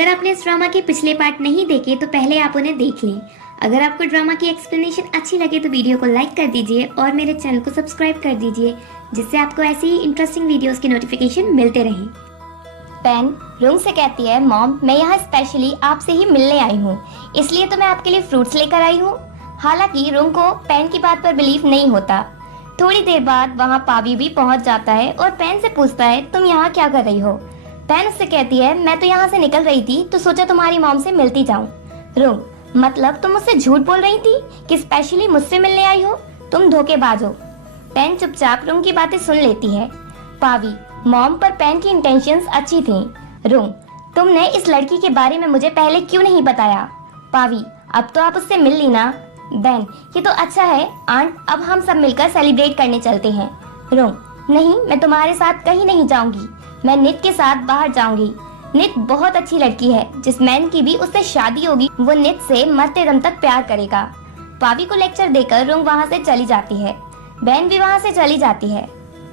अगर आपने इस ड्रामा के पिछले पार्ट नहीं देखे तो पहले आप उन्हें देख लें। अगर आपको ड्रामा की एक्सप्लेनेशन अच्छी लगे तो वीडियो को लाइक कर दीजिए और मेरे चैनल को सब्सक्राइब कर दीजिए, जिससे आपको ऐसी ही इंटरेस्टिंग वीडियोस की नोटिफिकेशन मिलते रहें। पेन रुंग से कहती है, मॉम मैं यहाँ स्पेशली आपसे ही मिलने आई हूँ, इसलिए तो मैं आपके लिए फ्रूट्स लेकर आई हूँ। हालांकि रुंग को पेन की बात पर बिलीव नहीं होता। थोड़ी देर बाद वहाँ पावी भी पहुँच जाता है और पेन से पूछता है, तुम यहाँ क्या कर रही हो? पेन उससे कहती है, मैं तो यहाँ से निकल रही थी तो सोचा तुम्हारी मॉम से मिलती जाऊँ। रुंग, मतलब तुम मुझसे झूठ बोल रही थी कि स्पेशली मुझसे मिलने आई हो? तुम धोखेबाज हो। पेन चुपचाप रुंग की बातें सुन लेती है। पावी, मॉम पर पेन की इंटेंशंस अच्छी थी। रुंग, तुमने इस लड़की के बारे में मुझे पहले क्यों नहीं बताया? पावी, अब तो आप उससे मिल ली ना। बेन, ये तो अच्छा है आंट, अब हम सब मिलकर सेलिब्रेट करने चलते हैं। रुंग, नहीं, मैं तुम्हारे साथ कहीं नहीं जाऊंगी, मैं नित के साथ बाहर जाऊंगी। नित बहुत अच्छी लड़की है, जिस मैन की भी उससे शादी होगी वो नित से मरते दम तक प्यार करेगा। पावी को लेक्चर देकर रुंग वहाँ से चली जाती है। बेन भी वहाँ से चली जाती है।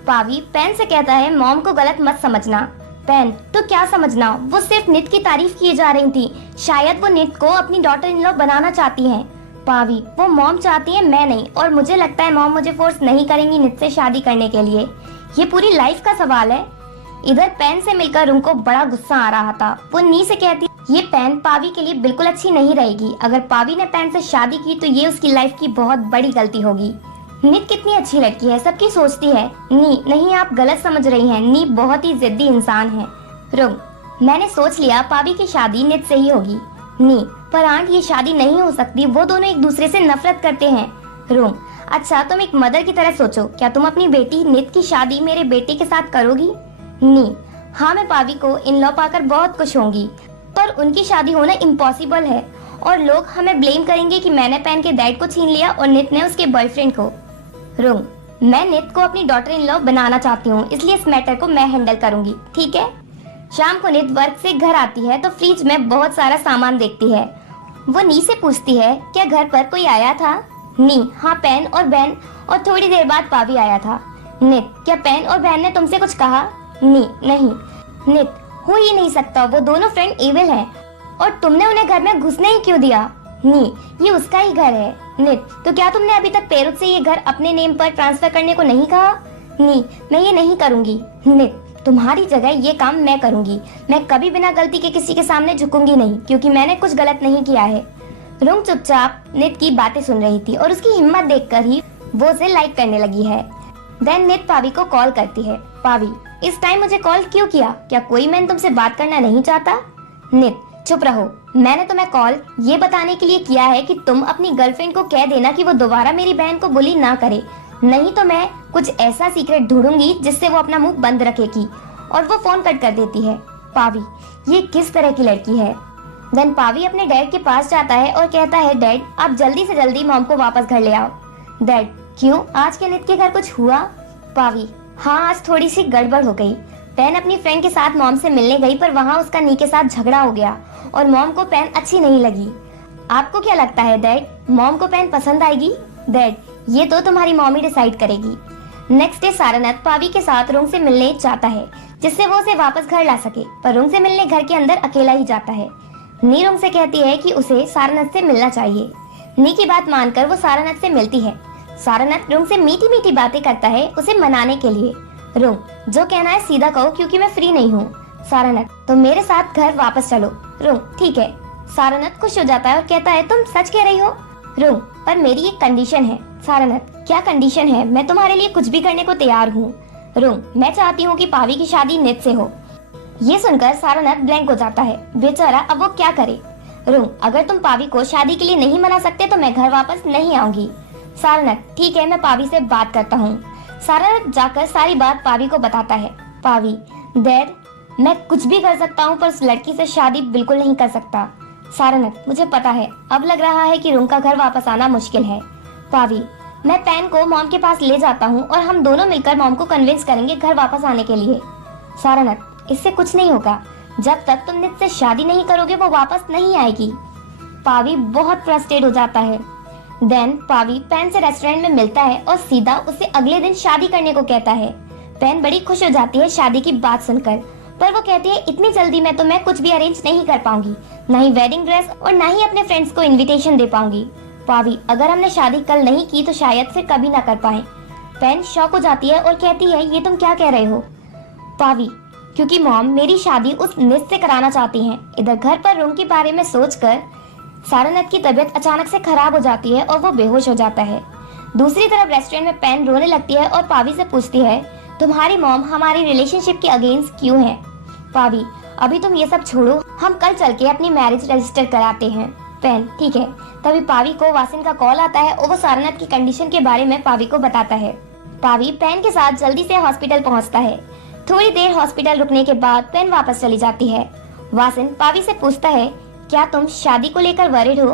पावी पेन से कहता है, मॉम को गलत मत समझना। पेन, तो क्या समझना, वो सिर्फ नित की तारीफ किए जा रही थी, शायद वो नित को अपनी डॉटर इन लॉ बनाना चाहती हैं। पावी, वो मॉम चाहती है, मैं नहीं, और मुझे लगता है मॉम मुझे फोर्स नहीं करेंगी नित से शादी करने के लिए। ये पूरी लाइफ का सवाल है। इधर पेन से मिलकर रुंग को बड़ा गुस्सा आ रहा था। वो नी से कहती, ये पेन पावी के लिए बिल्कुल अच्छी नहीं रहेगी। अगर पावी ने पेन से शादी की तो ये उसकी लाइफ की बहुत बड़ी गलती होगी। नित कितनी अच्छी लड़की है, सबकी सोचती है। नी, नहीं, आप गलत समझ रही हैं। नी बहुत ही जिद्दी इंसान है। रुंग, मैंने सोच लिया पावी की शादी नित से ही होगी। नी, पर आंट ये शादी नहीं हो सकती, वो दोनों एक दूसरे से नफरत करते हैं। रुंग, अच्छा तुम एक मदर की तरह सोचो, क्या तुम अपनी बेटी नित की शादी मेरे बेटे के साथ करोगी? नी, हाँ, मैं पावी को इन लॉ पाकर बहुत खुश होंगी, पर उनकी शादी होना इम्पॉसिबल है और लोग हमें ब्लेम करेंगे कि मैंने पेन के डैड को छीन लिया और नित ने उसके बॉयफ्रेंड को। रुंग, मैं नित को अपनी डॉटर इन लॉ बनाना चाहती हूँ, इसलिए इस मैटर को मैं हैंडल करूंगी, ठीक है? शाम को नित वर्क से घर आती है तो फ्रिज में बहुत सारा सामान देखती है। वो नी से पूछती है, क्या घर पर कोई आया था? नी, हाँ, पेन और बहन, और थोड़ी देर बाद पावी आया था। नित, क्या पेन और बहन ने तुमसे कुछ कहा? नी, नहीं। नित, हो ही नहीं सकता, वो दोनों फ्रेंड इविल हैं और तुमने उन्हें घर में घुसने ही क्यों दिया? नी, ये उसका ही घर है। नित, तो क्या तुमने अभी तक पेरुत से ये घर अपने नेम पर ट्रांसफर करने को नहीं कहा? नी, मैं ये नहीं करूंगी। नित, तुम्हारी जगह ये काम मैं करूंगी। मैं कभी बिना गलती के किसी के सामने झुकूंगी नहीं, क्योंकि मैंने कुछ गलत नहीं किया है। रुंग चुपचाप नित की बातें सुन रही थी और उसकी हिम्मत देखकर ही वो उसे लाइक करने लगी है। देन नित पावी को कॉल करती है। पावी, इस टाइम मुझे कॉल क्यों किया? क्या कोई मैन तुमसे बात करना नहीं चाहता? नित, चुप रहो, मैंने तुम्हें कॉल ये बताने के लिए किया है कि तुम अपनी गर्लफ्रेंड को कह देना कि वो दोबारा मेरी बहन को बुली ना करे, नहीं तो मैं कुछ ऐसा सीक्रेट ढूंढूंगी जिससे वो अपना मुंह बंद रखेगी। और वो फोन कट कर देती है। पावी, ये किस तरह की लड़की है? देन पावी अपने डैड के पास जाता है और कहता है, डैड आप जल्दी से जल्दी मॉम को वापस घर ले आओ। डैड, क्यों, आज के नित के घर कुछ हुआ? पावी, हाँ, आज थोड़ी सी गड़बड़ हो गई। पेन अपनी फ्रेंड के साथ मॉम से मिलने गई, पर वहाँ उसका नी के साथ झगड़ा हो गया और मॉम को पेन अच्छी नहीं लगी। आपको क्या लगता है डैड, मॉम को पेन पसंद आएगी? डैड, ये तो तुम्हारी मॉम ही डिसाइड करेगी। नेक्स्ट डे सारनाथ पावी के साथ रुंग से मिलने चाहता है, जिससे वो उसे वापस घर ला सके, पर रुंग से मिलने घर के अंदर अकेला ही जाता है। नी रुंग से कहती है कि उसे सारनाथ से मिलना चाहिए। नी की बात मानकर वो सारनाथ से मिलती है। सारनाथ रुंग से मीठी मीठी बातें करता है उसे मनाने के लिए। रुंग, जो कहना है सीधा कहो, क्योंकि मैं फ्री नहीं हूँ। सारनाथ, तो मेरे साथ घर वापस चलो। रुंग, ठीक है। सारनाथ खुश हो जाता है और कहता है, तुम सच कह रही हो? रुंग, पर मेरी एक कंडीशन है। सारनाथ, क्या कंडीशन है? मैं तुम्हारे लिए कुछ भी करने को तैयार हूँ। रुंग, मैं चाहती हूँ कि पावी की शादी नित से हो। ये सुनकर सारनाथ ब्लैंक हो जाता है। बेचारा, अब वो क्या करे? रुंग, अगर तुम पावी को शादी के लिए नहीं मना सकते तो मैं घर वापस नहीं आऊंगी। सारनाथ, ठीक है, मैं पावी से बात करता हूँ। सारनाथ जाकर सारी बात पावी को बताता है। पावी, डैड, मैं कुछ भी कर सकता हूँ पर उस लड़की से शादी बिल्कुल नहीं कर सकता। सारनाथ, मुझे पता है, अब लग रहा है कि रुंग का घर वापस आना मुश्किल है। पावी, मैं पेन को मॉम के पास ले जाता हूँ और हम दोनों मिलकर मॉम को कन्विंस करेंगे घर वापस आने के लिए। सारनाथ, इससे कुछ नहीं होगा, जब तक तुम नित से शादी नहीं करोगे वो वापस नहीं आएगी। पावी बहुत फ्रस्ट्रेट हो जाता है। देन पावी पेन से रेस्टोरेंट में मिलता है और सीधा उसे अगले दिन शादी करने को कहता है। पेन बड़ी खुश हो जाती है शादी की बात सुनकर। पर वो कहती है इतनी जल्दी में तो मैं कुछ भी अरेंज नहीं कर पाऊंगी, ना ही वेडिंग ड्रेस और ना ही अपने फ्रेंड्स को इनविटेशन दे पाऊंगी। पावी, अगर हमने शादी कल नहीं की तो शायद फिर कभी ना कर पाए। पेन शॉक हो जाती है और कहती है ये तुम क्या कह रहे हो? पावी, क्योंकि मॉम मेरी शादी उस नित से कराना चाहती हैं। इधर घर पर रूम के बारे में सोचकर सारनाथ की तबीयत अचानक से खराब हो जाती है और वो बेहोश हो जाता है। दूसरी तरफ रेस्टोरेंट में पेन रोने लगती है और पावी से पूछती है तुम्हारी मॉम हमारी रिलेशनशिप के अगेंस्ट क्यों है? पावी, अभी तुम ये सब छोड़ो, हम कल चल के अपनी मैरिज रजिस्टर कराते हैं। पेन, ठीक है। तभी पावी को वासिन का कॉल आता है और वो सारनाथ की कंडीशन के बारे में पावी को बताता है। पावी पेन के साथ जल्दी से हॉस्पिटल पहुंचता है। थोड़ी देर हॉस्पिटल रुकने के बाद पेन वापस चली जाती है। वासिन पावी से पूछता है क्या तुम शादी को लेकर वरिड हो?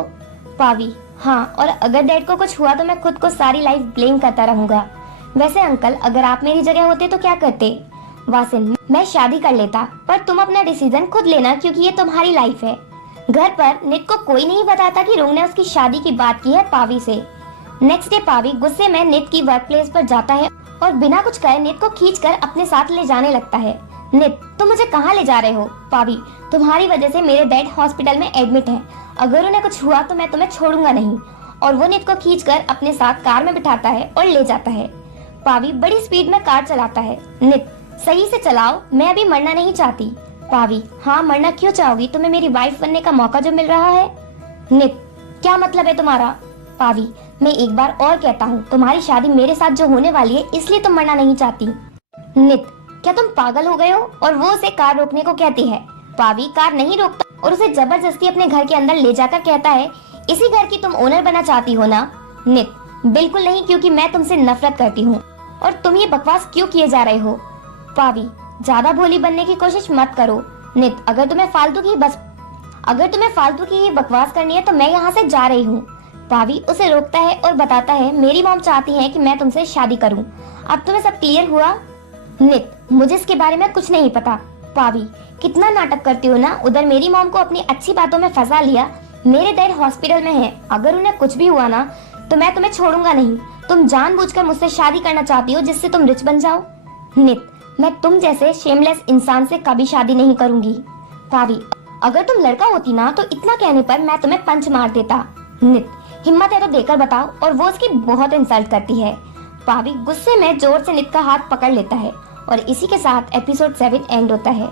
पावी, हाँ, और अगर डैड को कुछ हुआ तो मैं खुद को सारी लाइफ ब्लेम करता रहूंगा। वैसे अंकल, अगर आप मेरी जगह होते तो क्या करते? वासिन, मैं शादी कर लेता, पर तुम अपना डिसीजन खुद लेना क्योंकि ये तुम्हारी लाइफ है। घर पर नित को कोई नहीं बताता कि रूम ने उसकी शादी की बात की है पावी से। नेक्स्ट डे पावी गुस्से में नित की वर्क प्लेस पर जाता है और बिना कुछ कहे नित को खींचकर अपने साथ ले जाने लगता है। नित, तुम मुझे कहाँ ले जा रहे हो? पावी, तुम्हारी वजह से मेरे डैड हॉस्पिटल में एडमिट हैं। अगर उन्हें कुछ हुआ तो मैं तुम्हें छोड़ूंगा नहीं। और वो नित को खींचकर अपने साथ कार में बिठाता है और ले जाता है। पावी बड़ी स्पीड में कार चलाता है। नित, सही से चलाओ, मैं अभी मरना नहीं चाहती। पावी, हाँ, मरना क्यों चाहोगी? तुम्हें मेरी वाइफ बनने का मौका जो मिल रहा है। नित, क्या मतलब है तुम्हारा? पावी, मैं एक बार और कहता हूँ, तुम्हारी शादी मेरे साथ जो होने वाली है इसलिए तुम मरना नहीं चाहती। नित, क्या तुम पागल हो गए हो? और वो उसे कार रोकने को कहती है। पावी कार नहीं रोकता और उसे जबरदस्ती अपने घर के अंदर ले जाकर कहता है इसी घर की तुम ओनर बनना चाहती हो ना? नित, बिल्कुल नहीं, क्योंकि मैं तुमसे नफरत करती हूँ और तुम ये बकवास क्यों किए जा रहे हो? पावी, ज्यादा भोली बनने की कोशिश मत करो। नित, अगर तुम्हें फालतू की ही बकवास करनी है तो मैं यहाँ से जा रही हूँ। पावी उसे रोकता है और बताता है मेरी मॉम चाहती है कि मैं तुमसे शादी करूँ। अब तुम्हें सब क्लियर हुआ? नित, मुझे इसके बारे में कुछ नहीं पता। पावी, कितना नाटक करती हो ना, उधर मेरी मॉम को अपनी अच्छी बातों में फंसा लिया। मेरे डैड हॉस्पिटल में हैं, अगर उन्हें कुछ भी हुआ ना तो मैं तुम्हें छोड़ूंगा नहीं। तुम जानबूझकर मुझसे शादी करना चाहती हो जिससे तुम रिच बन जाओ। नित, मैं तुम जैसे शेमलेस इंसान से कभी शादी नहीं करूंगी। पावी, अगर तुम लड़का होती ना तो इतना कहने पर मैं तुम्हें पंच मार देता। नित, हिम्मत है तो देकर बताओ। और वो उसकी बहुत इंसल्ट करती है। पावी गुस्से में जोर से नित का हाथ पकड़ लेता है और इसी के साथ एपिसोड 7 एंड होता है।